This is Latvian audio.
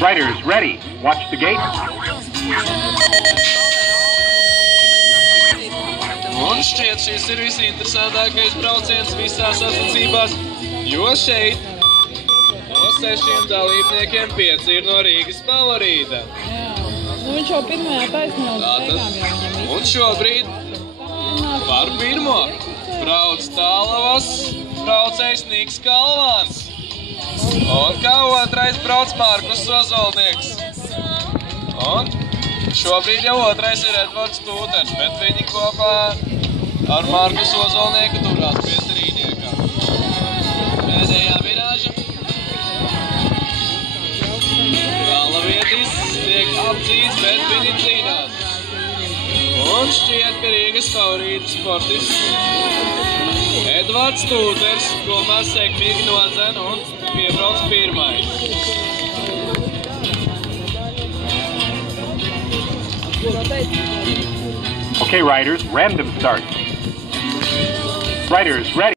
Riders, ready. Watch the gate. Un šķiet, šis ir visinteresantākais brauciens visās sacensībās, jo šeit no 6 dalībniekiem 5 ir no Rīgas favorīta. Nu, viņš jau pirmajā taisnē uz beigām jau viņam visu. Un šobrīd par pirmo brauc Tālavas braucējs Niks Kalvāns. Un kā otrais brauc Markus Ozolnieks. Un šobrīd jau otrais ir Edvards Tūters, bet viņi kopā ar Markus Ozolnieku turās pie trīnieka. Pēdējā virāža. Galavietis tiek apdzīts, bet viņi cīnās. Un šķiet, ka Rīgas favorītas sportists Edvards Tūters tomēr sekmīgi nodzen un piebrauc pirmais. Okay, riders, random start. Riders, ready.